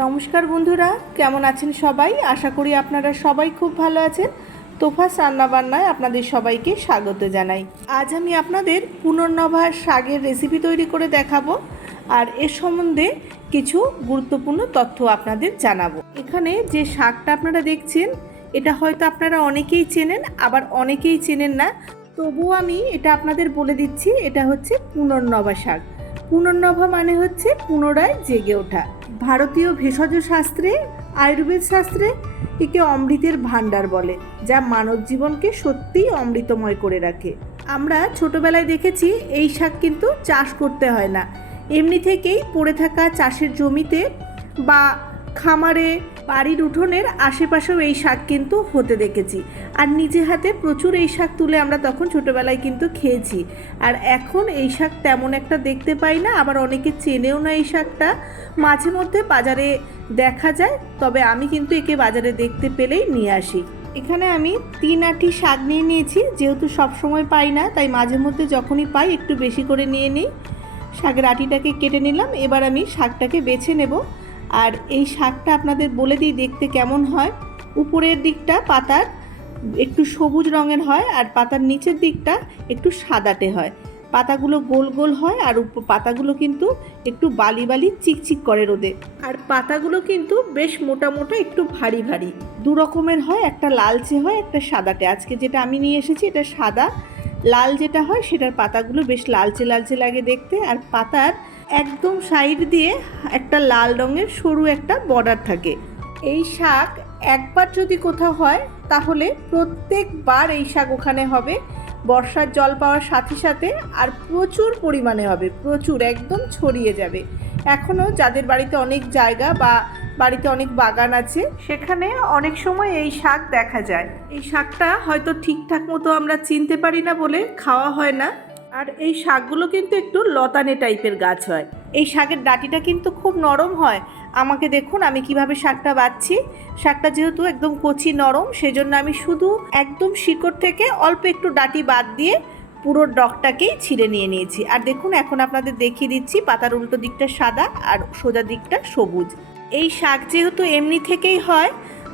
নমস্কার বন্ধুরা, কেমন আছেন সবাই? আশা করি আপনারা সবাই খুব ভালো আছেন। তোফাস রান্নাবান্নায় আপনাদের সবাইকে স্বাগত জানাই। আজ আমি আপনাদের পুনর্নভা শাকের রেসিপি তৈরি করে দেখাবো আর এর সম্বন্ধে কিছু গুরুত্বপূর্ণ তথ্য আপনাদের জানাব। এখানে যে শাকটা আপনারা দেখছেন, এটা হয়তো আপনারা অনেকেই চেনেন, আবার অনেকেই চেনেন না। তবুও আমি এটা আপনাদের বলে দিচ্ছি, এটা হচ্ছে পুনর্নভা শাক। পুনর্নভা মানে হচ্ছে পুনরায় জেগে ওঠা। ভারতীয় ভেষজ শাস্ত্রে, আয়ুর্বেদ শাস্ত্রে একে অমৃতের ভাণ্ডার বলে, যা মানব জীবনকে সত্যিই অমৃতময় করে রাখে। আমরা ছোটবেলায় দেখেছি, এই শাক কিন্তু চাষ করতে হয় না। এমনি থেকেই পড়ে থাকা চাষের জমিতে বা খামারে বাড়ির উঠোনের আশেপাশেও এই শাক কিন্তু হতে দেখেছি। আর নিজে হাতে প্রচুর এই শাক তুলে আমরা তখন ছোটবেলায় কিন্তু খেয়েছি। আর এখন এই শাক তেমন একটা দেখতে পাই না, আবার অনেকে চেনেও না এই শাকটা। মাঝে মধ্যে বাজারে দেখা যায়, তবে আমি কিন্তু একে বাজারে দেখতে পেলেই নিয়ে আসি। এখানে আমি তিন আটি শাক নিয়ে নিয়েছি, যেহেতু সবসময় পাই না, তাই মাঝে মধ্যে যখনই পাই একটু বেশি করে নিয়ে নিই। শাকের আটিটাকে কেটে নিলাম, এবার আমি শাকটাকে বেছে নেব। আর এই শাকটা আপনাদের বলে দিই দেখতে কেমন হয়। উপরের দিকটা পাতার একটু সবুজ রঙের হয় আর পাতার নিচের দিকটা একটু সাদাটে হয়। পাতাগুলো গোল গোল হয় আর পাতাগুলো কিন্তু একটু বালি বালি চিকচিক করে রোদে। আর পাতাগুলো কিন্তু বেশ মোটা মোটা একটু ভারী ভারী। দু রকমের হয়, একটা লালচে হয়, একটা সাদাটে। আজকে যেটা আমি নিয়ে এসেছি এটা সাদা লাল যেটা হয়, সেটার পাতাগুলো বেশ লালচে লালচে লাগে দেখতে। আর পাতার একদম সাইড দিয়ে একটা লাল রঙের সরু একটা বর্ডার থাকে। এই শাক একবার যদি কোথাও হয়, তাহলে প্রত্যেকবার এই শাক ওখানে হবে। বর্ষার জল পাওয়ার সাথে সাথে আর প্রচুর পরিমাণে হবে, প্রচুর, একদম ছড়িয়ে যাবে। এখনও যাদের বাড়িতে অনেক জায়গা বা বাড়িতে অনেক বাগান আছে। সেখানে অনেক সময় এই শাক দেখা যায়। এই শাকটা হয়তো ঠিকঠাক মতো আমরা চিনতে পারি না বলে খাওয়া হয় না। আর এই শাকগুলো কিন্তু একটু লতানে টাইপের গাছ হয়। এই শাকের ডাটিটা কিন্তু খুব নরম হয়। আমাকে দেখুন, আমি কীভাবে শাকটা বাচ্ছি শাকটা যেহেতু একদম কচি নরম, সেজন্য আমি শুধু একদম শিকড় থেকে অল্প একটু ডাটি বাদ দিয়ে পুরো ডগটাকেই ছিঁড়ে নিয়ে নিয়েছি। আর দেখুন, এখন আপনাদের দেখিয়ে দিচ্ছি, পাতার উল্টো দিকটা সাদা আর সোজা দিকটা সবুজ। এই শাক যেহেতু এমনি থেকেই হয়,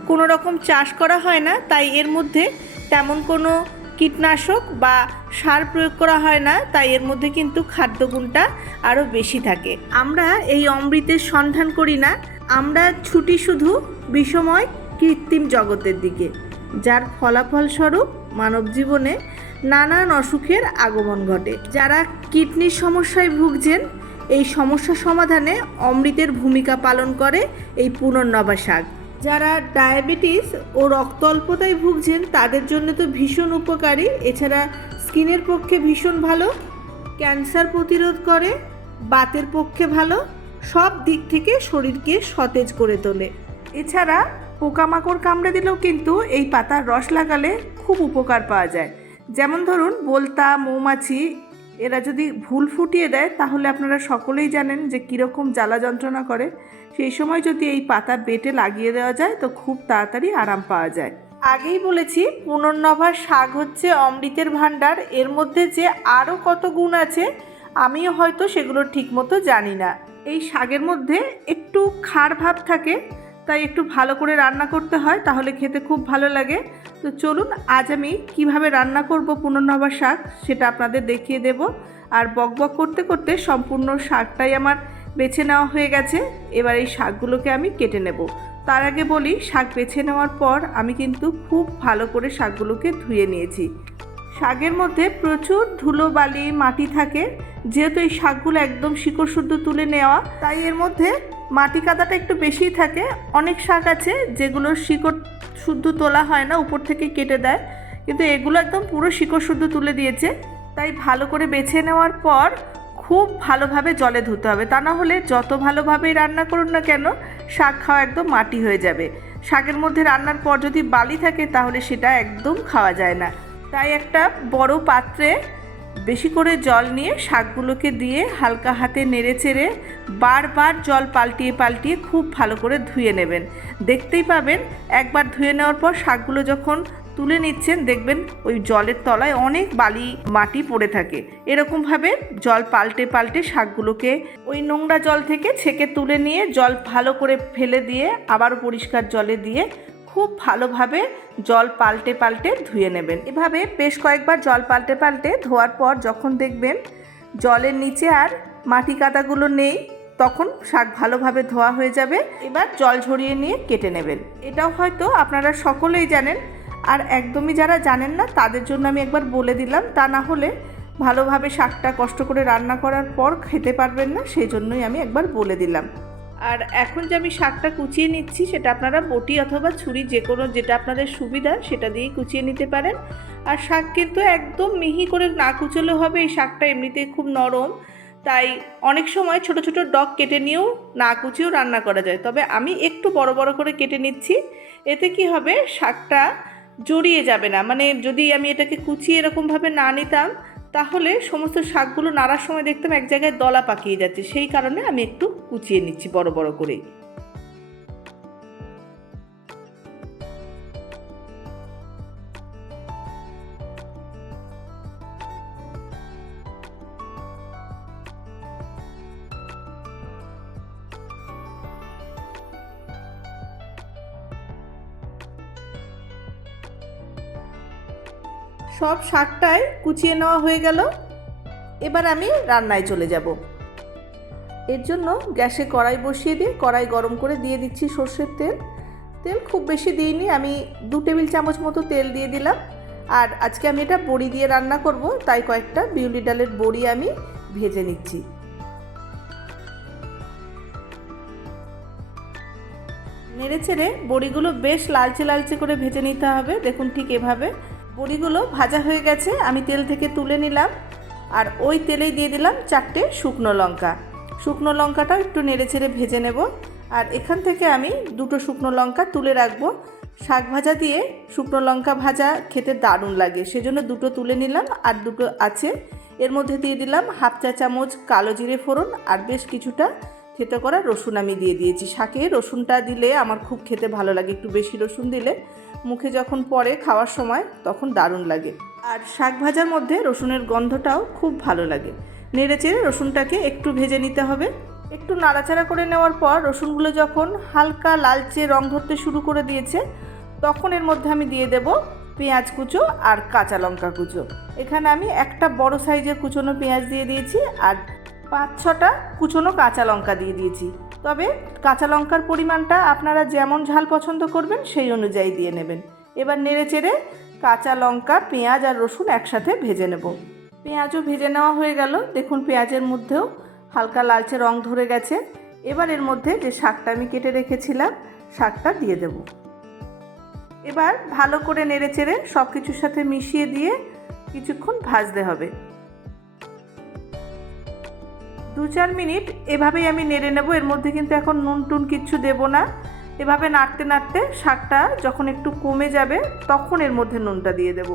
কোনো রকম চাষ করা হয় না, তাই এর মধ্যে তেমন কোনো কীটনাশক বা সার প্রয়োগ করা হয় না, তাই এর মধ্যে কিন্তু খাদ্যগুণটা আরও বেশি থাকে। আমরা এই অমৃতের সন্ধান করি না, আমরা ছুটি শুধু বিষময় কৃত্রিম জগতের দিকে, যার ফলাফল স্বরূপ মানব জীবনে নানান অসুখের আগমন ঘটে। যারা কিডনির সমস্যায় ভুগছেন এই সমস্যা সমাধানে অমৃতের ভূমিকা পালন করে এই পুনর্নবা শাক। যারা ডায়াবেটিস ও রক্ত অল্পতায় ভুগছেন, তাদের জন্য তো ভীষণ উপকারী। এছাড়া স্কিনের পক্ষে ভীষণ ভালো, ক্যান্সার প্রতিরোধ করে, বাতের পক্ষে ভালো, সব দিক থেকে শরীরকে সতেজ করে তোলে। এছাড়া পোকামাকড় কামড়ে দিলেও কিন্তু এই পাতার রস লাগালে খুব উপকার পাওয়া যায়। যেমন ধরুন, বলতা, মৌমাছি এরা যদি ভুল ফুটিয়ে দেয়, তাহলে আপনারা সকলেই জানেন যে কীরকম জ্বালা যন্ত্রণা করে। সেই সময় যদি এই পাতা বেটে লাগিয়ে দেওয়া যায়, তো খুব তাড়াতাড়ি আরাম পাওয়া যায়। আগেই বলেছি, পুনর্নভার শাক হচ্ছে অমৃতের ভাণ্ডার। এর মধ্যে যে আরও কত গুণ আছে, আমিও হয়তো সেগুলো ঠিকমতো জানি না। এই শাকের মধ্যে একটু খার ভাব থাকে তাই একটু ভালো করে রান্না করতে হয়, তাহলে খেতে খুব ভালো লাগে। তো চলুন, আজ আমি কীভাবে রান্না করব পুনর্নবা শাক সেটা আপনাদের দেখিয়ে দেব। আর বকবক করতে করতে সম্পূর্ণ শাকটাই আমার বেছে নেওয়া হয়ে গেছে। এবার এই শাকগুলোকে আমি কেটে নেব। তার আগে বলি, শাক বেছে নেওয়ার পর আমি কিন্তু খুব ভালো করে শাকগুলোকে ধুয়ে নিয়েছি। শাকের মধ্যে প্রচুর ধুলো বালি, মাটি থাকে। যেহেতু এই শাকগুলো একদম শিকড় শুদ্ধ তুলে নেওয়া, তাই এর মধ্যে মাটি কাদাটা একটু বেশিই থাকে। অনেক শাক আছে যেগুলোর শিকড় শুদ্ধ তোলা হয় না, উপর থেকে কেটে দেয়। কিন্তু এগুলো একদম পুরো শিকড় শুদ্ধ তুলে দিয়েছে। তাই ভালো করে বেছে নেওয়ার পর খুব ভালোভাবে জলে ধুতে হবে। তা না হলে যত ভালোভাবেই রান্না করুন না কেন, শাক খাওয়া একদম মাটি হয়ে যাবে। শাকের মধ্যে রান্নার পর যদি বালি থাকে, তাহলে সেটা একদম খাওয়া যায় না। তাই একটা বড় পাত্রে বেশি করে জল নিয়ে শাকগুলোকে দিয়ে হালকা হাতে নেড়ে চেড়ে বারবার জল পাল্টিয়ে পাল্টিয়ে খুব ভালো করে ধুয়ে নেবেন। দেখতেই পাবেন, একবার ধুয়ে নেওয়ার পর শাকগুলো যখন তুলে নিচ্ছেন, দেখবেন ওই জলের তলায় অনেক বালি মাটি পড়ে থাকে। এরকমভাবে জল পাল্টে পাল্টে শাকগুলোকে ওই নোংরা জল থেকে ছেঁকে তুলে নিয়ে জল ভালো করে ফেলে দিয়ে আবারও পরিষ্কার জলে দিয়ে খুব ভালোভাবে জল পাল্টে পাল্টে ধুয়ে নেবেন। এভাবে বেশ কয়েকবার জল পাল্টে পাল্টে ধোয়ার পর যখন দেখবেন জলের নিচে আর মাটি কাদাগুলো নেই, তখন শাক ভালোভাবে ধোয়া হয়ে যাবে। এবার জল ঝরিয়ে নিয়ে কেটে নেবেন। এটাও হয়তো আপনারা সকলেই জানেন, আর একদমই যারা জানেন না, তাদের জন্য আমি একবার বলে দিলাম, তা না হলে ভালোভাবে শাকটা কষ্ট করে রান্না করার পর খেতে পারবেন না, সেই জন্যই আমি একবার বলে দিলাম। আর এখন যে আমি শাকটা কুচিয়ে নিচ্ছি, সেটা আপনারা বটি অথবা ছুরি যে কোনো যেটা আপনাদের সুবিধা, সেটা দিয়েই কুচিয়ে নিতে পারেন। আর শাক কিন্তু একদম মিহি করে না কুচলেও হবে, এই শাকটা এমনিতেই খুব নরম। তাই অনেক সময় ছোট ছোট ডগ কেটে নিয়েও না কুচিয়েও রান্না করা যায়। তবে আমি একটু বড় বড় করে কেটে নিচ্ছি। এতে কি হবে? শাকটা জড়িয়ে যাবে না। মানে যদি আমি এটাকে কুচিয়ে এরকমভাবে না নিতাম তাহলে সমস্ত শাকগুলো নাড়ার সময় দেখতাম এক জায়গায় দলা পাকিয়ে যাচ্ছে। সেই কারণে আমি একটু কুচিয়ে নিচ্ছি বড় বড় করেই। সব শাকটাই কুচিয়ে নেওয়া হয়ে গেল। এবার আমি রান্নায় চলে যাব। এর জন্য গ্যাসে কড়াই বসিয়ে দিয়ে কড়াই গরম করে দিয়ে দিচ্ছি সর্ষের তেল। তেল খুব বেশি দিইনি, আমি দু টেবিল চামচ মতো তেল দিয়ে দিলাম। আর আজকে আমি এটা বড়ি দিয়ে রান্না করব, তাই কয়েকটা বিউলি ডালের বড়ি আমি ভেজে নিচ্ছি। নেড়ে ছেড়ে বড়িগুলো বেশ লালচে লালচে করে ভেজে নিতে হবে, দেখুন ঠিক এভাবে। বড়িগুলো ভাজা হয়ে গেছে, আমি তেল থেকে তুলে নিলাম আর ওই তেলেই দিয়ে দিলাম চারটে শুকনো লঙ্কা। শুকনো লঙ্কাটাও একটু নেড়ে ছেড়ে ভেজে নেব আর এখান থেকে আমি দুটো শুকনো লঙ্কা তুলে রাখব। শাক ভাজা দিয়ে শুকনো লঙ্কা ভাজা খেতে দারুণ লাগে, সেজন্য দুটো তুলে নিলাম আর দুটো আছে। এর মধ্যে দিয়ে দিলাম হাফ চা চামচ কালো জিরে ফোড়ন আর বেশ কিছুটা থেতো করা রসুন আমি দিয়ে দিয়েছি। শাকে রসুনটা দিলে আমার খুব খেতে ভালো লাগে, একটু বেশি রসুন দিলে। মুখে যখন পড়ে খাওয়ার সময় তখন দারুণ লাগে। আর শাক ভাজার মধ্যে রসুনের গন্ধটাও খুব ভালো লাগে। নেড়ে চেড়ে রসুনটাকে একটু ভেজে নিতে হবে। একটু নাড়াচাড়া করে নেওয়ার পর রসুনগুলো যখন হালকা লালচে রং ধরতে শুরু করে দিয়েছে, তখন এর মধ্যে আমি দিয়ে দেব পেঁয়াজ কুচো আর কাঁচা লঙ্কা কুচো। এখানে আমি একটা বড় সাইজের কুচোনো পেঁয়াজ দিয়ে দিয়েছি আর পাঁচ ছটা কুচোনো কাঁচা লঙ্কা দিয়ে দিয়েছি। তবে কাঁচা লঙ্কার পরিমাণটা আপনারা যেমন ঝাল পছন্দ করবেন, সেই অনুযায়ী দিয়ে নেবেন। এবার নেড়ে চেড়ে কাঁচা লঙ্কা, পেঁয়াজ আর রসুন একসাথে ভেজে নেব। পেঁয়াজও ভেজে নেওয়া হয়ে গেল। দেখুন পেঁয়াজের মধ্যেও হালকা লালচে রং ধরে গেছে। এবার এর মধ্যে যে শাকটা আমি কেটে রেখেছিলাম, শাকটা দিয়ে দেব। এবার ভালো করে নেড়ে চেড়ে সব কিছুর সাথে মিশিয়ে দিয়ে কিছুক্ষণ ভাজতে হবে। দু চার মিনিট এভাবেই আমি নেড়ে নেব। এর মধ্যে কিন্তু এখন নুন টুন কিচ্ছু দেব না। এভাবে নাড়তে নাড়তে শাকটা যখন একটু কমে যাবে, তখন এর মধ্যে নুনটা দিয়ে দেব।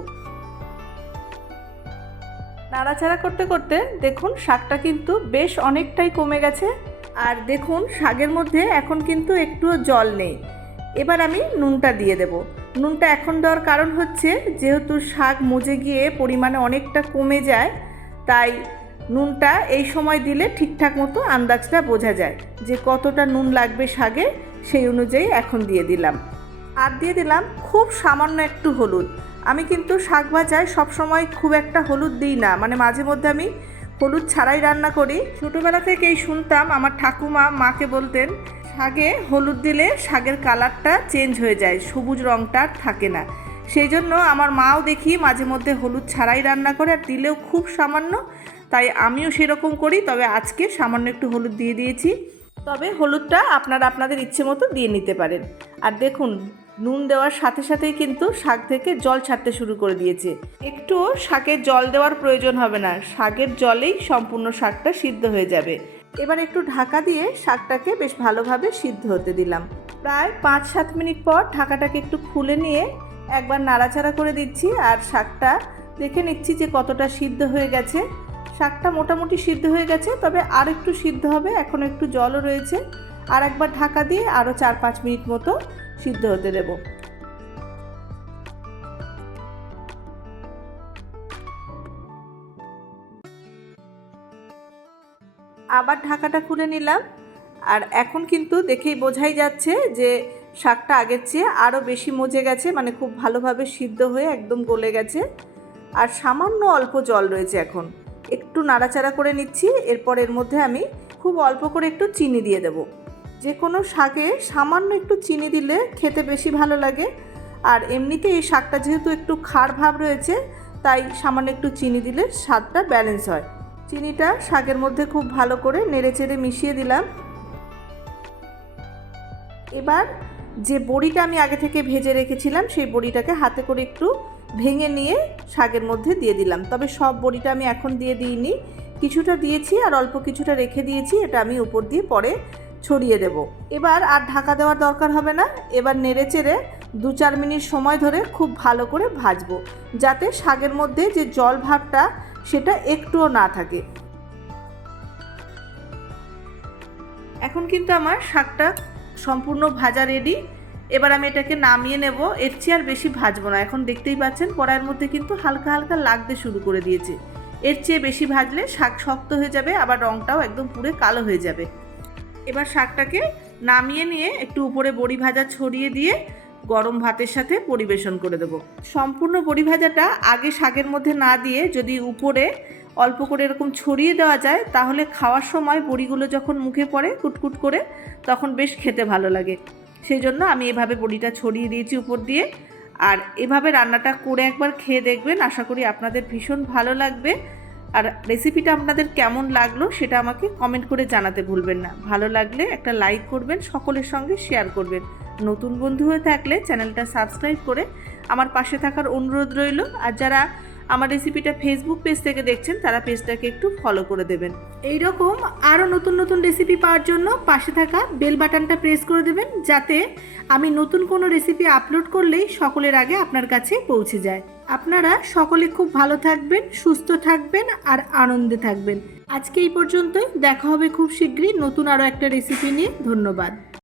নাড়াচাড়া করতে করতে দেখুন শাকটা কিন্তু বেশ অনেকটাই কমে গেছে। আর দেখুন শাকের মধ্যে এখন কিন্তু একটুও জল নেই। এবার আমি নুনটা দিয়ে দেব। নুনটা এখন দেওয়ার কারণ হচ্ছে, যেহেতু শাক মজে গিয়ে পরিমাণে অনেকটা কমে যায়, তাই নুনটা এই সময় দিলে ঠিকঠাক মতো আন্দাজটা বোঝা যায় যে কতটা নুন লাগবে শাগে, সেই অনুযায়ী এখন দিয়ে দিলাম। আর দিয়ে দিলাম খুব সামান্য একটু হলুদ। আমি কিন্তু শাক ভাজায় সবসময় খুব একটা হলুদ দিই না। মানে মাঝে মধ্যে আমি হলুদ ছাড়াই রান্না করি। ছোটোবেলা থেকেই শুনতাম আমার ঠাকুমা মাকে বলতেন, শাগে হলুদ দিলে শাগের কালারটা চেঞ্জ হয়ে যায়, সবুজ রঙটা থাকে না। সেই জন্য আমার মাও দেখি মাঝে মধ্যে হলুদ ছাড়াই রান্না করে আর দিলেও খুব সামান্য তাই আমিও সেরকম করি, তবে আজকে সামান্য একটু হলুদ দিয়ে দিয়েছি। তবে হলুদটা আপনারা আপনাদের ইচ্ছে মতো দিয়ে নিতে পারেন। আর দেখুন, নুন দেওয়ার সাথে সাথেই কিন্তু শাক থেকে জল ছাড়তে শুরু করে দিয়েছে। একটু শাকে জল দেওয়ার প্রয়োজন হবে না, শাকের জলেই সম্পূর্ণ শাকটা সিদ্ধ হয়ে যাবে। এবার একটু ঢাকা দিয়ে শাকটাকে বেশ ভালোভাবে সিদ্ধ হতে দিলাম। প্রায় পাঁচ সাত মিনিট পর ঢাকাটাকে একটু খুলে নিয়ে একবার নাড়াচাড়া করে দিচ্ছি, আর শাকটা দেখে নিচ্ছি যে কতটা সিদ্ধ হয়ে গেছে। শাকটা মোটামুটি সিদ্ধ হয়ে গেছে, তবে আর একটু সিদ্ধ হবে, এখন একটু জলও রয়েছে। আর একবার ঢাকা দিয়ে আরও চার পাঁচ মিনিট মতো সিদ্ধ হতে দেব। আবার ঢাকাটা খুলে নিলাম। আর এখন কিন্তু দেখেই বোঝাই যাচ্ছে যে শাকটা আগের চেয়ে আরও বেশি মজে গেছে মানে খুব ভালোভাবে সিদ্ধ হয়ে একদম গলে গেছে। আর সামান্য অল্প জল রয়েছে এখন। নাড়াচাড়া করে নিচ্ছি, এরপর এর মধ্যে আমি খুব অল্প করে একটু চিনি দিয়ে দেব। যে কোনো শাকে সামান্য একটু চিনি দিলে খেতে বেশি ভালো লাগে। আর এমনিতে এই শাকটা যেহেতু একটু খার ভাব রয়েছে, তাই সামান্য একটু চিনি দিলে স্বাদটা ব্যালেন্স হয়। চিনিটা শাকের মধ্যে খুব ভালো করে নেড়ে চেড়ে মিশিয়ে দিলাম। এবার যে বড়িটা আমি আগে থেকে ভেজে রেখেছিলাম, সেই বড়িটাকে হাতে করে একটু ভেঙে নিয়ে শাকের মধ্যে দিয়ে দিলাম। তবে সব বড়িটা আমি এখন দিয়ে দিইনি। কিছুটা দিয়েছি আর অল্প কিছুটা রেখে দিয়েছি। এটা আমি উপর দিয়ে পরে ছড়িয়ে দেব। এবার আর ঢাকা দেওয়ার দরকার হবে না। এবার নেড়ে চেড়ে দু চার মিনিট সময় ধরে খুব ভালো করে ভাজবো, যাতে শাকের মধ্যে যে জল ভাবটা, সেটা একটুও না থাকে। এখন কিন্তু আমার শাকটা সম্পূর্ণ ভাজা রেডি এবার আমি এটাকে নামিয়ে নেব। এর চেয়ে আর বেশি ভাজবো না। এখন দেখতেই পাচ্ছেন, কড়াইয়ের মধ্যে কিন্তু হালকা হালকা লাগতে শুরু করে দিয়েছে। এর চেয়ে বেশি ভাজলে শাক শক্ত হয়ে যাবে, আবার রঙটাও একদম পুরো কালো হয়ে যাবে। এবার শাকটাকে নামিয়ে নিয়ে একটু উপরে বড়ি ভাজা ছড়িয়ে দিয়ে গরম ভাতের সাথে পরিবেশন করে দেবো। সম্পূর্ণ বড়ি ভাজাটা আগে শাকের মধ্যে না দিয়ে যদি উপরে অল্প করে এরকম ছড়িয়ে দেওয়া যায়, তাহলে খাওয়ার সময় বড়িগুলো যখন মুখে পড়ে, কুটকুট করে, তখন বেশ খেতে ভালো লাগে। সেই জন্য আমি এভাবে বড়িটা ছড়িয়ে দিয়েছি উপর দিয়ে। আর এভাবে রান্নাটা করে একবার খেয়ে দেখবেন। আশা করি আপনাদের ভীষণ ভালো লাগবে। আর রেসিপিটা আপনাদের কেমন লাগল সেটা আমাকে কমেন্ট করে জানাতে ভুলবেন না। ভালো লাগলে একটা লাইক করবেন, সকলের সঙ্গে শেয়ার করবেন। নতুন বন্ধু হয়ে থাকলে চ্যানেলটা সাবস্ক্রাইব করে আমার পাশে থাকার অনুরোধ রইল। আর যারা আমার রেসিপিটা ফেসবুক পেজ থেকে দেখছেন, তারা পেজটাকে একটু ফলো করে দেবেন। এই রকম আরও নতুন নতুন রেসিপি পাওয়ার জন্য পাশে থাকা বেল বাটনটা প্রেস করে দেবেন, যাতে আমি নতুন কোনো রেসিপি আপলোড করলেই সকলের আগে আপনার কাছে পৌঁছে যায়। আপনারা সকলে খুব ভালো থাকবেন, সুস্থ থাকবেন আর আনন্দে থাকবেন। আজকে এই পর্যন্তই, দেখা হবে খুব শীঘ্রই নতুন আরও একটা রেসিপি নিয়ে। ধন্যবাদ।